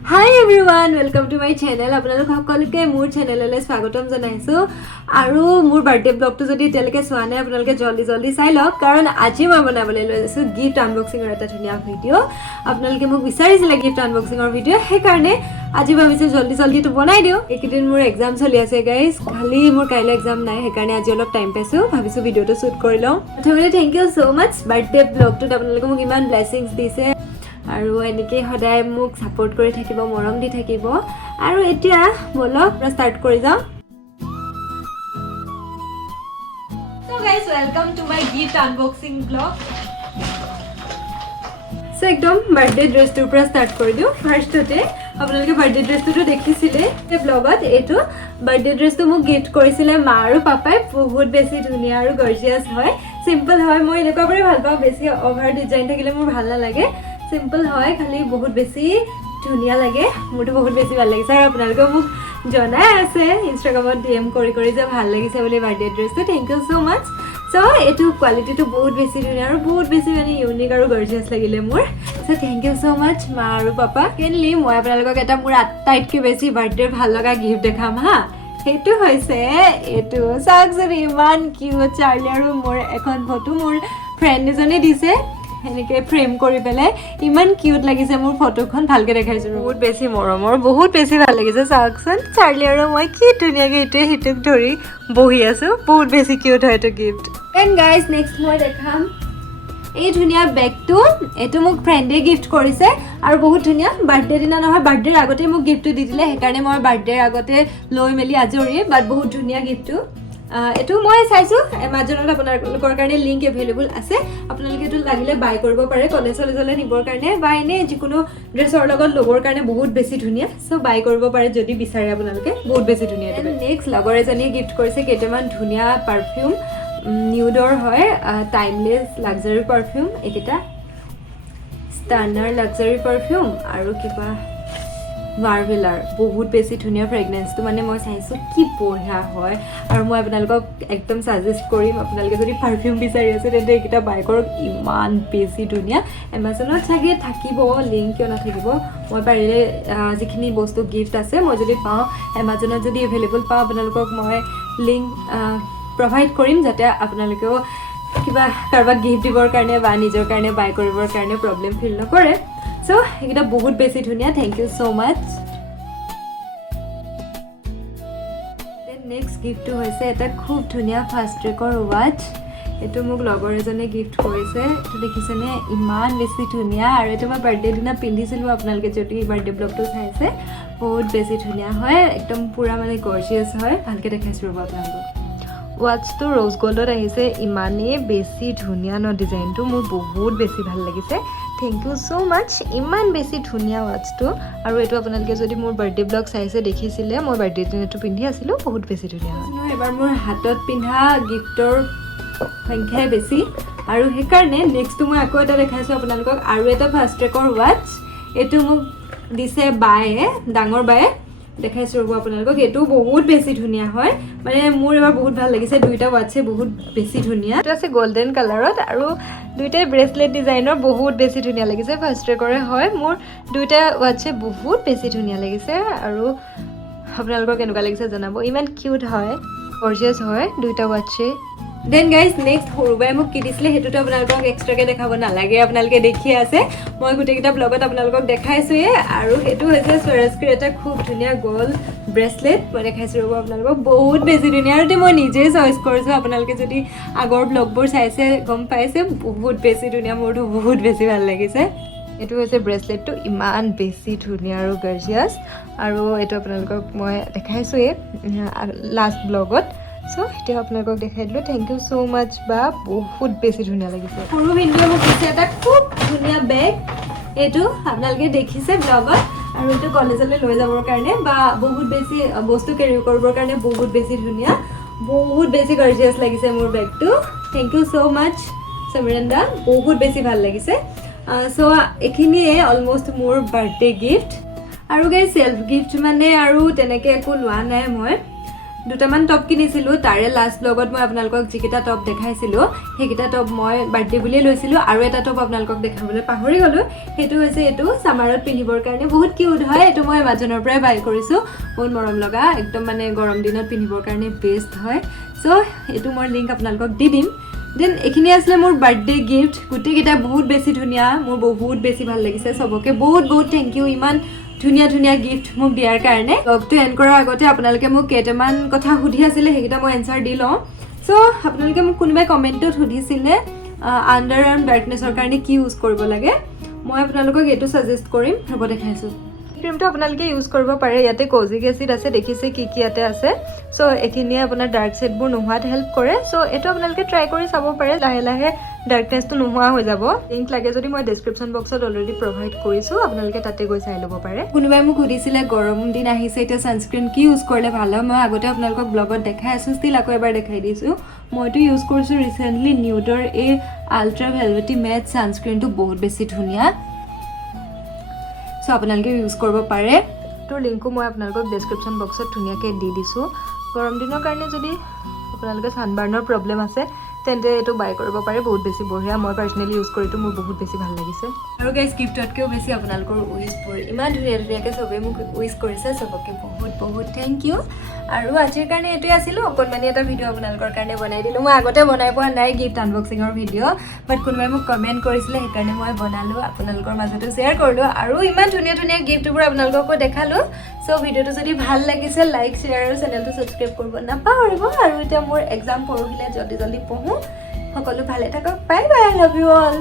Hi everyone, welcome to my channel. আপোনালোক সকলোকে মোৰ চেনেললৈ স্বাগতম জনাইছো আৰু মোৰ বাৰ্থডে ব্লগটো যদি তেলকে চোৱা নাই আপোনালোকে জলদি চাই লওক কাৰণ আজি মই বনাবলৈ লৈ আছো গিফট আনবক্সিং ৰ এটা ধুনীয়া ভিডিও আপোনালোকে মোক বিচাৰিছিলে গিফট আনবক্সিং ৰ ভিডিও সেই কাৰণে আজি ভাবিছো জলদি তো বনাই দিও এইকেইদিন মোৰ এক্সাম চলি আছে গাইস খালি মোৰ কাইলে এক্সাম নাই সেই কাৰণে আজি অলপ টাইম পাইছো ভাবিছো ভিডিওটো শুট কৰি লওঁ প্ৰথমতে thank you so mass birthday ব্লগটোত আপোনালোকে মোক ইমান ব্লেছিংছ দিছে আৰু এনেকে সদায় মোক সাপোৰ্ট কৰি থাকিব মৰম দি থাকিব আৰু এতিয়া বলক ষ্টাৰ্ট কৰি যাও So guys, welcome to my gift unboxing vlog. So একদম বাৰ্থডে ড্ৰেছটোৰ পৰা ষ্টাৰ্ট কৰি দিও ফাৰ্ষ্টতে আপোনালোকে বাৰ্থডে ড্ৰেছটো দেখিছিলে এই ব্লগত এটো বাৰ্থডে ড্ৰেছটো মোক গিফট কৰিছিলে মা আৰু পাপাই বহুত বেছি ধুনীয়া আৰু গৰ্জিয়াস হয় সিম্পল হয় মই এনেকুৱা কৰি ভাল পাওঁ বেছি অভাৰ ডিজাইন থাকিলে মোৰ ভাল নালাগে সিম্পল হয় খালি বহুত বেছি ধুনীয়া লাগে মোৰটো বহুত বেছি ভাল লাগিছে আৰু আপোনালোকে মোক জনাই আছে ইনষ্টাগ্ৰামত ডিএম কৰি যে ভাল লাগিছে বুলি birthday ড্ৰেছটো thank you so mass so এটো কোৱালিটিটো বহুত বেছি ধুনীয়া আৰু বহুত বেছি মানে ইউনিক আৰু গৰ্জিয়াস লাগিলে মোৰ সো থ্যাংক ইউ সো মাচ মা আৰু পাপা কেনলি মই আপোনালোকক এটা মোৰ আটাইতকৈ বেছি বাৰ্থডে ভাল লগা গিফট দেখাম হা সেইটো হৈছে এটো চাকজৰি ইমান কিউট চাৰ্লি আৰু মোৰ এখন ফটো মোৰ ফ্ৰেণ্ড এজনে দিছে এনেকে ফ্ৰেম কৰি পেলে ইমান কিউট লাগিছে মোৰ ফটোখন ভালকে দেখাইছো বহুত বেছি মৰমৰ বহুত বেছি ভাল লাগিছে চাকচন চাৰ্লি আৰু মই কি ধুনীয়াকে ইটো হিটক ধৰি বহি আছো বহুত বেছি কিউট হয় এটা গিফট এন্ড গাইস নেক্সট মই দেখাম এই ধুনীয়া বেগটো এটো মোক ফ্ৰেণ্ডে গিফট কৰিছে আৰু বহুত ধুনীয়া বাৰ্থডে দিনা নহয় বাৰ্থডেৰ আগতে মোক গিফটটো দি দিলে সেইকাৰণে মই বাৰ্থডেৰ আগতে লৈ মেলি আজৰি বাট বহুত ধুনীয়া গিফটটো এটো মই চাইছো এমাজনত আপোনালোকৰ কাৰণে লিংক এভেইলেবল আছে আপোনালোকে এটো লাগিলে বাই কৰিব পাৰে কলেজলৈ নিবৰ কাৰণে বা এনে যিকোনো ড্ৰেছৰ লগত লগৰ কাৰণে বহুত বেছি ধুনীয়া সো বাই কৰিব পাৰে যদি বিচাৰে আপোনালোকে বহুত বেছি ধুনীয়া এটো নেক্সট লগৰ এজনীয়ে গিফট কৰিছে কেইটামান ধুনীয়া পাৰফিউম নিউডৰ হয় টাইমলেছ লাক্সাৰি পাৰফিউম একেটা ষ্টাৰ্নাৰ লাক্সাৰি পাৰফিউম আৰু কিবা মাৰ্ভেলাৰ বহুত বেছি ধুনীয়া ফ্ৰেগনেন্সটো মানে মই চাইছো কি বঢ়িয়া হয় আৰু মই আপোনালোকক একদম সাজেষ্ট কৰিম আপোনালোকে যদি পাৰফিউম বিচাৰি আছে তেন্তে এইকেইটা বাই কৰক ইমান বেছি ধুনীয়া এমাজনত চাগে থাকিব লিংক কিয় নাথাকিব মই পাৰিলে যিখিনি বস্তু গিফট আছে মই যদি পাওঁ এমাজনত যদি এভেইলেবল পাওঁ আপোনালোকক মই লিংক প্ৰভাইড কৰিম যাতে আপোনালোকেও কিবা কাৰোবাক গিফট দিবৰ কাৰণে বা নিজৰ কাৰণে বাই কৰিবৰ কাৰণে প্ৰব্লেম ফিল নকৰে সো এটা বহুত বেছি ধুনীয়া thank you so much then next গিফটটো হৈছে এটা খুব ধুনীয়া ফাষ্ট ট্ৰেকৰ ৱাচ এটো মোক লগৰ এজনে গিফট কৰিছে এটো দেখিছেনে ইমান বেছি ধুনীয়া আৰু এটো মই বাৰ্থডে দিনা পিন্ধিছিলো আপোনালোকে যদি বাৰ্থডে ব্লগটো চাইছে বহুত বেছি ধুনীয়া হয় একদম পুৰা মানে গৰ্জিয়াস হয় ভালকে দেখাইছো ৰব আপোনালোকক ৱাচটো ৰ'জ গোল্ডত আহিছে ইমানেই বেছি ধুনীয়া ন ডিজাইনটো মোৰ বহুত বেছি ভাল লাগিছে থ্যাংক ইউ সো মাচ ইমান বেছি ধুনীয়া ৱাচটো আৰু এটো আপোনালোকে যদি মোৰ বাৰ্থডে ব্লগ চাইছে দেখিছিলে মই বাৰ্থডে দিনটো পিন্ধি আছিলো বহুত বেছি ধুনীয়া হয় এবাৰ মোৰ হাতত পিন্ধা গিফটৰ সংখ্যাই বেছি আৰু সেইকাৰণে নেক্সটটো মই আকৌ এটা দেখাইছো আপোনালোকক আৰু এটা ফাষ্ট ট্ৰেকৰ ৱাচ এটো মোক দিছে বায়ে ডাঙৰ বায়ে দেখাইছো ৰব আপোনালোকক এটো বহুত বেছি ধুনীয়া হয় মানে মোৰ এবাৰ বহুত ভাল লাগিছে দুইটা ৱাচে বহুত বেছি ধুনীয়া এটা আছে গোল্ডেন কালাৰত আৰু দুইটাই ব্ৰেসলেট ডিজাইনৰ বহুত বেছি ধুনীয়া লাগিছে ফাৰ্ষ্ট ট্ৰেকৰে হয় মোৰ দুইটা ৱাচে বহুত বেছি ধুনীয়া লাগিছে আৰু আপোনালোকক কেনেকুৱা লাগিছে জনাব ইমান কিউট হয় গৰ্জিয়াস হয় দুইটা ৱাচে দেন গাইজ নেক্সট সৰুবাই মোক কি দিছিলে সেইটোতো আপোনালোকক এক্সট্ৰাকে দেখাব নালাগে আপোনালোকে দেখি আছে মই গোটেইকেইটা ব্লগত আপোনালোকক দেখাইছোৱে আৰু সেইটো হৈছে স্বৰাজকীৰ এটা খুব ধুনীয়া গ'ল্ড ব্ৰেসলেট মই দেখাইছো ৰব আপোনালোকক বহুত বেছি ধুনীয়া আৰু মই নিজে চইচ কৰিছো আপোনালোকে যদি আগৰ ব্লগবোৰ চাইছে গম পাইছে বহুত বেছি ধুনীয়া মোৰটো বহুত বেছি ভাল লাগিছে এটো হৈছে ব্ৰেসলেটটো ইমান বেছি ধুনীয়া আৰু গৰ্জিয়াস আৰু এটো আপোনালোকক মই দেখাইছোৱে লাষ্ট ব্লগত সো এটা আপোনালোকক দেখাই দিলো থ্যাংক ইউ সো মাচ বা বহুত বেছি ধুনীয়া লাগিছে সৰু ভিডিও মোক দিছে এটা খুব ধুনীয়া বেগ এটো আপোনালোকে দেখিছে ব্লগত আৰু এটো কলেজলৈ লৈ যাবৰ কাৰণে বা বহুত বেছি বস্তু কেৰি কৰিবৰ কাৰণে বহুত বেছি ধুনীয়া বহুত বেছি গৰ্জিয়াস লাগিছে মোৰ বেগটো থ্যাংক ইউ সো মাচ সমৰেন্দা বহুত বেছি ভাল লাগিছে সো এখিনিয়ে অলমোস্ট মোৰ বাৰ্থডে গিফট আৰু গাইস সেলফ গিফট মানে আৰু তেনেকে একো লোৱা নাই মই দুটামান টপ কিনিছিলোঁ তাৰে লাষ্ট ব্লগত মই আপোনালোকক যিকেইটা টপ দেখাইছিলোঁ সেইকেইটা টপ মই বাৰ্থডে বুলিয়ে লৈছিলোঁ আৰু এটা টপ আপোনালোকক দেখাবলৈ পাহৰি গ'লোঁ সেইটো হৈছে এইটো সামাৰত পিন্ধিবৰ কাৰণে বহুত কিউট হয় এইটো মই এমাজনৰ পৰাই বাই কৰিছোঁ বহুত মৰম লগা একদম মানে গৰম দিনত পিন্ধিবৰ কাৰণে বেষ্ট হয় সো এইটো মই লিংক আপোনালোকক দি দিম দেন এইখিনি আছিলে মোৰ বাৰ্থডে গিফ্ট গোটেইকেইটা বহুত বেছি ধুনীয়া মোৰ বহুত বেছি ভাল লাগিছে সবকে বহুত বহুত থেংক ইউ ইমান ধুনীয়া ধুনীয়া গিফ্ট মোক দিয়াৰ কাৰণে ব্লগটো এণ্ড কৰাৰ আগতে আপোনালোকে মোক কেইটামান কথা সুধি আছিলে সেইকেইটা মই এনচাৰ দি লওঁ সো আপোনালোকে মোক কোনোবাই কমেণ্টত সুধিছিলে আণ্ডাৰ আৰ্ম ডাৰ্কনেছৰ কাৰণে কি ইউজ কৰিব লাগে মই আপোনালোকক এইটো ছাজেষ্ট কৰিম ৰ'ব দেখাইছোঁ ক্ৰীমটো আপোনালোকে ইউজ কৰিব পাৰে ইয়াতে কজিক এচিড আছে দেখিছে কি ইয়াতে আছে সো এইখিনিয়ে আপোনাৰ ডাৰ্ক ছেডবোৰ নোহোৱাত হেল্প কৰে সো এইটো আপোনালোকে ট্ৰাই কৰি চাব পাৰে লাহে লাহে ডাৰ্কনেছটো নোহোৱা হৈ যাব লিংক লাগে যদি মই ডেছক্ৰিপশ্যন বক্সত অলৰেডি প্ৰভাইড কৰিছোঁ আপোনালোকে তাতে গৈ চাই ল'ব পাৰে কোনোবাই মোক সুধিছিলে গৰম দিন আহিছে এতিয়া ছানস্ক্ৰীন কি ইউজ কৰিলে ভাল হয় মই আগতে আপোনালোকক ব্লগত দেখাই আছোঁ ষ্টিল আকৌ এবাৰ দেখাই দিছোঁ মইতো ইউজ কৰিছোঁ ৰিচেণ্টলি নিউডৰ এই আল্ট্ৰা ভেলভেটি মেট ছানস্ক্ৰীনটো বহুত বেছি ধুনীয়া সো আপোনালোকে ইউজ কৰিব পাৰে তোৰ লিংকো মই আপোনালোকক ডেছক্ৰিপশ্যন বক্সত ধুনীয়াকৈ দি দিছোঁ গৰম দিনৰ কাৰণে যদি আপোনালোকে ছানবাৰ্ণৰ প্ৰব্লেম আছে তেন্তে এইটো বাই কৰিব পাৰে বহুত বেছি বঢ়িয়া মই পাৰ্চনেলি ইউজ কৰিতো মোৰ বহুত বেছি ভাল লাগিছে আৰু গাইজ গিফ্টতকৈও বেছি আপোনালোকৰ উইচবোৰ ইমান ধুনীয়া ধুনীয়াকৈ চবেই মোক উইচ কৰিছে চবকে বহুত বহুত থেংক ইউ আৰু আজিৰ কাৰণে এইটোৱে আছিলোঁ অকণমানি এটা ভিডিঅ' আপোনালোকৰ কাৰণে বনাই দিলোঁ মই আগতে বনাই পোৱা নাই গিফ্ট আনবক্সিঙৰ ভিডিঅ' বাট কোনোবাই মোক কমেণ্ট কৰিছিলে সেইকাৰণে মই বনালোঁ আপোনালোকৰ মাজতো শ্বেয়াৰ কৰিলোঁ আৰু ইমান ধুনীয়া ধুনীয়া গিফ্টবোৰ আপোনালোককো দেখালোঁ সো ভিডিঅ'টো যদি ভাল লাগিছে লাইক শ্বেয়াৰ আৰু চেনেলটো ছাবস্ক্ৰাইব কৰিব নাপাহৰিব আৰু এতিয়া মোৰ এক্সাম পৰহিলে জল্দি জল্দি পঢ়োঁ সকলো ভালে থাকক bye bye love you all